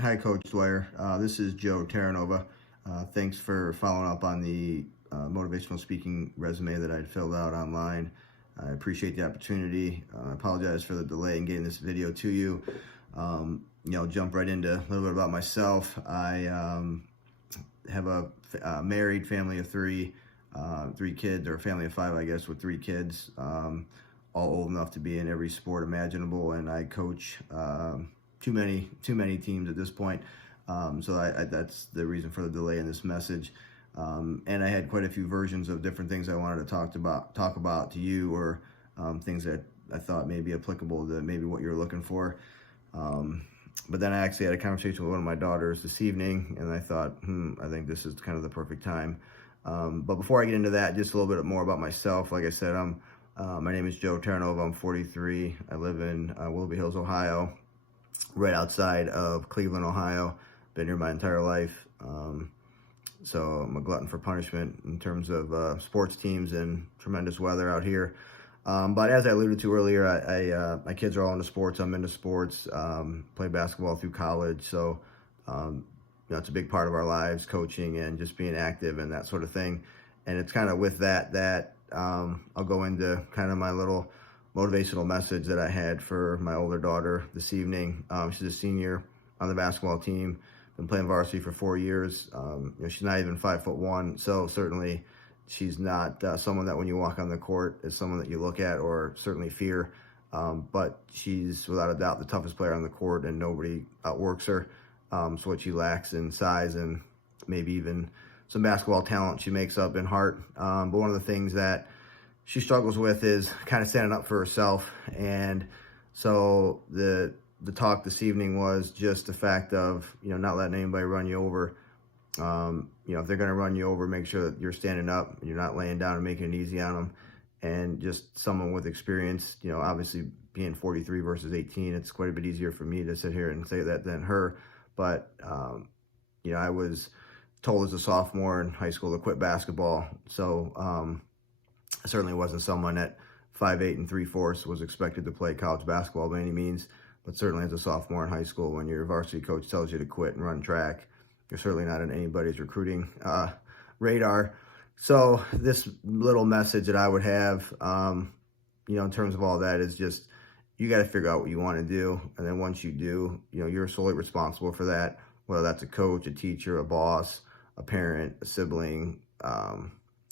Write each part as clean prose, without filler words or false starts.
Hi, Coach Dwyer. This is Joe Terranova. Thanks for following up on the motivational speaking resume that I'd filled out online. I appreciate the opportunity. I apologize for the delay in getting this video to you. Jump right into a little bit about myself. I have a married family of three kids, or a family of five, I guess, with three kids, all old enough to be in every sport imaginable, and I coach too many teams at this point. So that's the reason for the delay in this message. And I had quite a few versions of different things I wanted to talk about to you, or things that I thought may be applicable to maybe what you're looking for. But then I actually had a conversation with one of my daughters this evening, and I thought, I think this is kind of the perfect time. But before I get into that, just a little bit more about myself. Like I said, my name is Joe Terranova. I'm 43. I live in Willoughby Hills, Ohio, right outside of Cleveland, Ohio. Been here my entire life. So I'm a glutton for punishment in terms of sports teams and tremendous weather out here. But as I alluded to earlier, my kids are all into sports. I'm into sports. Played basketball through college. So it's a big part of our lives, coaching and just being active and that sort of thing. And it's kind of with that I'll go into kind of my little motivational message that I had for my older daughter this evening. She's a senior on the basketball team. Been playing varsity for 4 years. She's not even 5'1", so certainly she's not someone that when you walk on the court is someone that you look at or certainly fear. But she's without a doubt the toughest player on the court, and nobody outworks her. So what she lacks in size and maybe even some basketball talent, she makes up in heart. But one of the things that she struggles with is kind of standing up for herself. And so the talk this evening was just the fact of, not letting anybody run you over. If they're going to run you over, make sure that you're standing up and you're not laying down and making it easy on them. And just someone with experience, obviously being 43 versus 18, it's quite a bit easier for me to sit here and say that than her. But, I was told as a sophomore in high school to quit basketball. So I certainly wasn't someone at 5'8" and 3/4 was expected to play college basketball by any means. But certainly as a sophomore in high school, when your varsity coach tells you to quit and run track, you're certainly not on anybody's recruiting radar. So this little message that I would have, in terms of all that is just, you got to figure out what you want to do. And then once you do, you're solely responsible for that, whether that's a coach, a teacher, a boss, a parent, a sibling,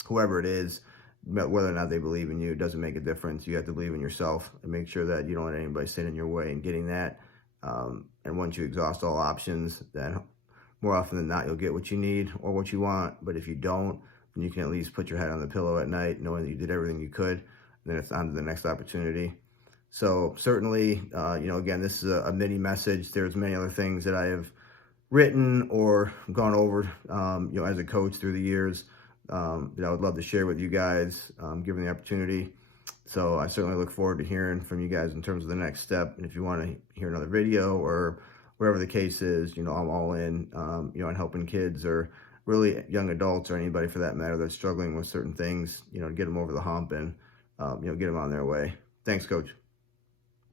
whoever it is. Whether or not they believe in you, it doesn't make a difference. You have to believe in yourself and make sure that you don't let anybody stand in your way in getting that. And once you exhaust all options, then more often than not, you'll get what you need or what you want. But if you don't, then you can at least put your head on the pillow at night knowing that you did everything you could. And then it's on to the next opportunity. So certainly, again, this is a mini message. There's many other things that I have written or gone over, as a coach through the years, that I would love to share with you guys, given the opportunity. So I certainly look forward to hearing from you guys in terms of the next step. And if you want to hear another video or whatever the case is, I'm all in, on helping kids or really young adults or anybody for that matter that's struggling with certain things, to get them over the hump and, get them on their way. Thanks, Coach.